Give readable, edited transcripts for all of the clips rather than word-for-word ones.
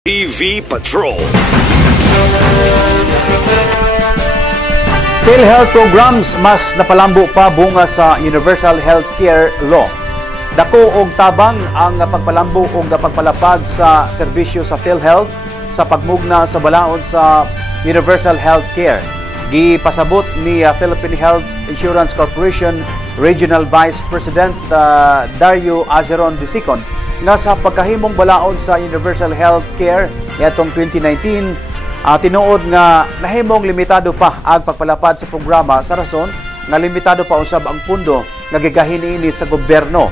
TV Patrol. PhilHealth programs mas napalambo pa bunga sa Universal Healthcare Law. Dako og tabang ang pagpalambo og pagpalapad sa serbisyo sa PhilHealth sa pagmugna sa balaod sa Universal Healthcare. Gipasabot ni Philippine Health Insurance Corporation Regional Vice President Dario Azeron II nga sa pagkahimong balaod sa Universal Healthcare nitong 2019, tinuod nga nahimong limitado pa ang pagpalapad sa programa sa rason nga limitado pa usab ang pundo nga gigahin ini sa gobyerno.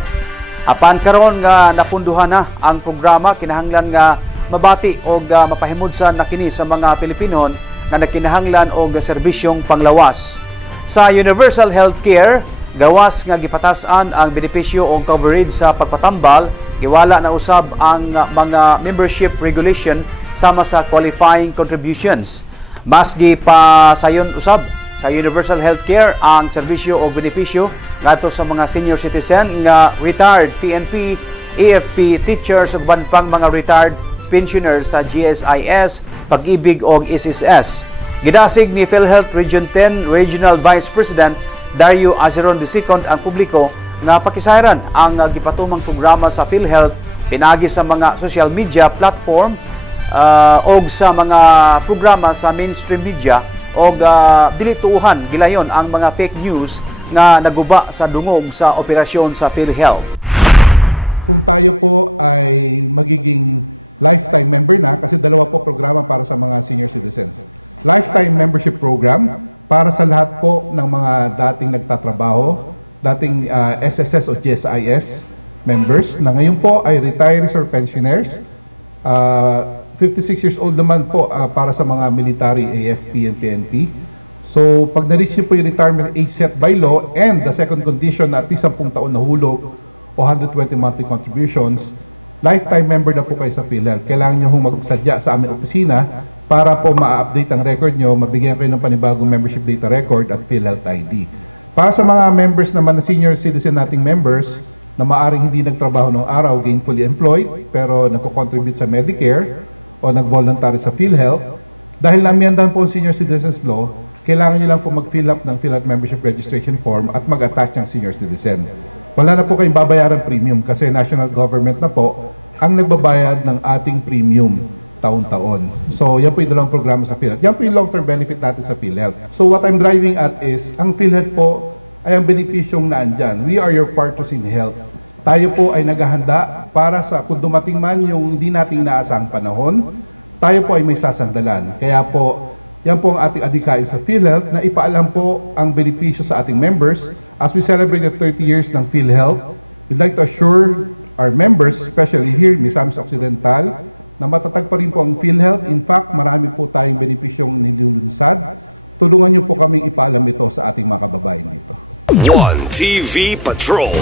Apan karon nga napunduhan na ang programa, kinahanglan nga mabati og mapahimudsan na kini sa mga Pilipino nga nakinahanglan og serbisyong panglawas. Sa Universal Healthcare, gawas nga gipatasan ang benepisyo o coverage sa pagpatambal, giwala na usab ang mga membership regulation sama sa qualifying contributions. Mas gipasayon usab sa Universal Healthcare ang serbisyo o benepisyo ngadto sa mga senior citizen nga retired PNP, AFP teachers ug ban pang mga retired pensioners sa GSIS, Pag-ibig o SSS. Gidasig ni PhilHealth Region 10 Regional Vice President Dario Azeron II ang publiko nga pakisayran ang gipatumang programa sa PhilHealth pinagi sa mga social media platform o sa mga programa sa mainstream media o dili tuuhan gilayon ang mga fake news nga naguba sa dungog sa operasyon sa PhilHealth. Kung tayo po ay magiging lifetime member na, kasi dalawa po programa para sa mga senior citizens. Lifetime membership program para sa lahat po ng mga dating nagtatrabaho, dating SSS o GSIS members na ngayon po ay retirees or pensioners. 56 years old naman po para sa mga military, AFP and PNP. So pag na-reach niyo po yung retirement age set by law and the second condition na at least 10 taon na hulog o 120 monthly contributions, lifetime member na po kayo sa PhilHealth. Kailangan nyo magsadya sa aming opisina para po ma-update ang record nyo, mabigyan kayo ng panibagong membership data record at PhilHealth ID. Para sa mga members naman na senior citizen nating members na maaring hindi nagtrabaho ng araw, gainfully employed, pero nagko-contribute sa Medicare o nag-voluntary sa PhilHealth, dahil namiyandahan po ang senior citizens law, kailangan nyo lang po mag-fill up ng PhilHealth membership registration form at mag-attach ng senior citizen. Wala na po kayong babayaran premium kasi national government na po ang nagbabayad ng ating premium taon-taon. So yan po yung dalawang programa sa PhilHealth. Yan po yung long-term benefit natin sa PhilHealth. So what I'm driving at is, ang PhilHealth po ay ang benepisyong naandyan. We are your partners in health. Tayo po ay naghahanda para sa kung dumating man yung hindi nating inaasahang panahon, tayo po ay may sasandalan. Kaya po, yan po ang ating adhikain sa PhilHealth na ipaalam po ang benepisyo sa ating members. As we celebrate the 30 years ng PhilHealth, we'd like to assure our members, especially here in Misamis Occidental, na matatag pa rin po ang PhilHealth. In fact, marami po tayong benepisyong nilulunsad. Tulungan niyo po kaming ipaalam ito sa ating mga kababayan dito. One TV Patrol.